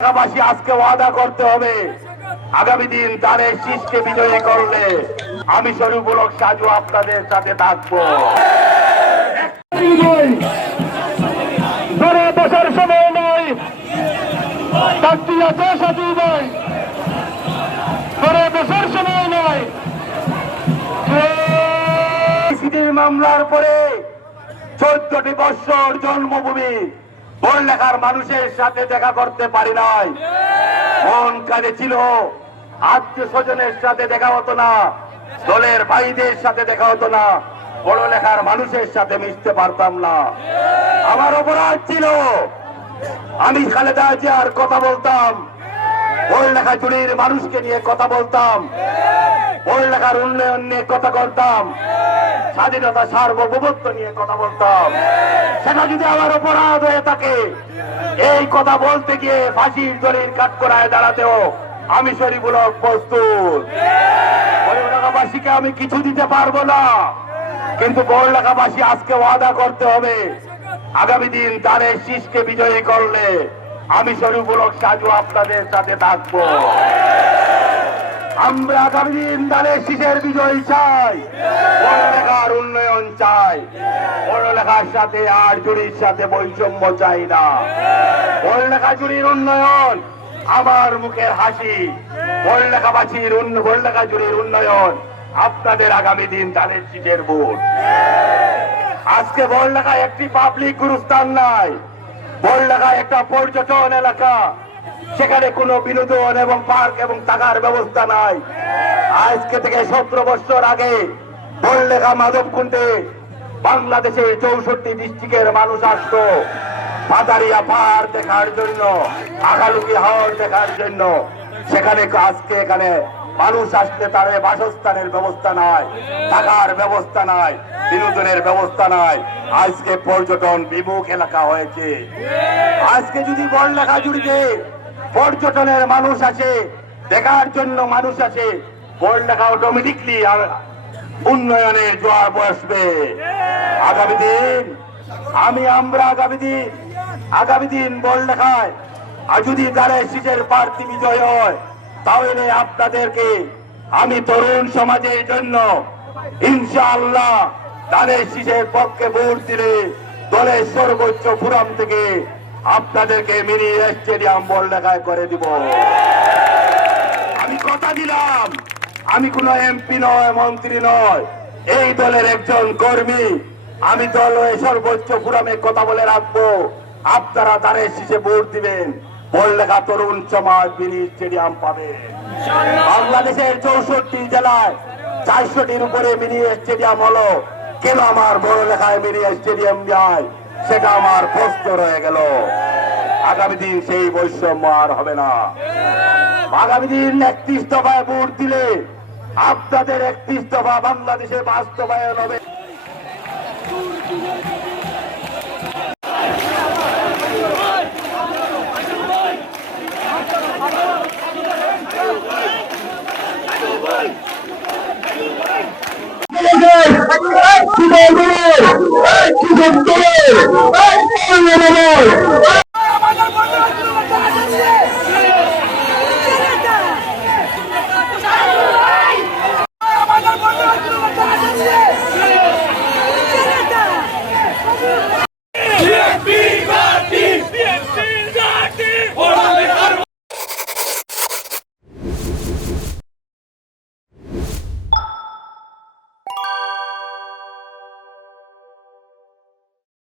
এলাকাবাসী আজকে ওয়াদা করতে হবে। আগামী দিন তারের শীষকে বিজয়ী করলে আমি স্বরূপমূলক সাজু আপনাদের সাথে থাকব। ধরে বসার সময় নয় চাকরি আছে সাথী নয়। ধরে বসার সময় নয়। মামলার পরে চোদ্দটি বৎসর জন্মভূমি বই লেখার মানুষের সাথে দেখা করতে পারি নাই। মন কানে ছিল আত্মীয় স্বজনের সাথে দেখা হতো না দলের ভাইদের সাথে দেখা হতো না বড় লেখার মানুষের সাথে মিশতে পারতাম না। আমার অপরাধ ছিল আমি খালেদা জিয়ার কথা বলতাম বই লেখা চুরির মানুষকে নিয়ে কথা বলতাম বই লেখার উন্নয়ন নিয়ে কথা বলতাম স্বাধীনতা সার্বভৌমত্ব নিয়ে কথা বলতাম। সেটা যদি আমার অপরাধ হয়ে থাকে, এই কথা বলতে গিয়ে ফাঁসির দলির কাঠকড়ায় দাঁড়াতেও আমি শরীফুলক প্রস্তুত। বড়লেখাবাসীকে আমি কিছু দিতে পারব না। কিন্তু বড়লেখাবাসী আজকে ওয়াদা করতে হবে, আগামী দিন তারের শীষকে বিজয়ী করলে আমি শরীফুলক সাজু আপনাদের সাথে থাকব। আমরা আগামী দিন তারের শীষের বিজয় চাই। পড়ালেখার উন্নয়ন চাই। পড়ালেখার সাথে আর জুড়ির সাথে বৈষম্য চাই না। পড়ালেখা জুড়ির উন্নয়ন, আমার মুখের হাসি। পড়ালেখাবাসীর উন্ন- পড়ালেখা জুড়ির উন্নয়ন, আপনাদের আগামী দিন তাদের শীষের ভোট। আজকে বড়লেখা একটি পাবলিক গুরুস্থান নাই। বড়লেখা একটা পর্যটন এলাকা। সেখানে কোনো বিনোদন এবং পার্ক এবং থাকার ব্যবস্থা নাই। আজকে থেকে সতেরো বছর আগে বড়লেখা মাধবকুণ্ডে বাংলাদেশের চৌষট্টি ডিস্ট্রিক্টের মানুষ আসতো। পাতারিয়া পাহাড় দেখার জন্য আগালুকি হাওর দেখার জন্য। সেখানে আজকে এখানে মানুষ আসলে তার বাসস্থানের ব্যবস্থা নাই, থাকার ব্যবস্থা নাই, বিনোদনের ব্যবস্থা নাই। আজকে পর্যটন বিমুখ এলাকা হয়েছে। আজকে যদি বড়লেখা জুড়িতে পর্যটনের মানুষ আছে, দেখার জন্য মানুষ আসে বড়লেখা অটোমেটিকলি উন্নয়নের জোয়ার বসবে। আগামী দিন, আমি আমরা আগামী দিন আগামী দিন বড়লেখায় আর যদি তাদের শীষের প্রার্থী বিজয় হয়, তাহলে আপনাদেরকে আমি তরুণ সমাজের জন্য ইনশাআল্লাহ তাদের শীষের পক্ষে ভোট দিলে দলের সর্বোচ্চ ফোরাম থেকে আপনাদেরকে মিনি স্টেডিয়াম বল লেখায় করে দিব। আমি কথা দিলাম, আমি কোনো এমপি নয়, মন্ত্রী নয়, এই দলের একজন কর্মী। আমি দলের সর্বোচ্চ ফোরামে কথা বলে রাখব। আপনারা তাদের শীষে ভোট দিবেন। বল লেখা তরুণ সমাজ মিনি স্টেডিয়াম পাবে। বাংলাদেশের চৌষট্টি জেলায় চারশোটির উপরে মিনি স্টেডিয়াম হলো। কেন আমার বড় লেখায় মিনি স্টেডিয়াম যায়? সেটা আমার প্রশ্ন রয়ে গেল। আগামী দিন সেই বৈষম্য আর হবে না। আগামী দিন একত্রিশ দফায় ভোট দিলে আপনাদের একত্রিশ দফা বাংলাদেশে বাস্তবায়ন হবে। কি বলব কি বলব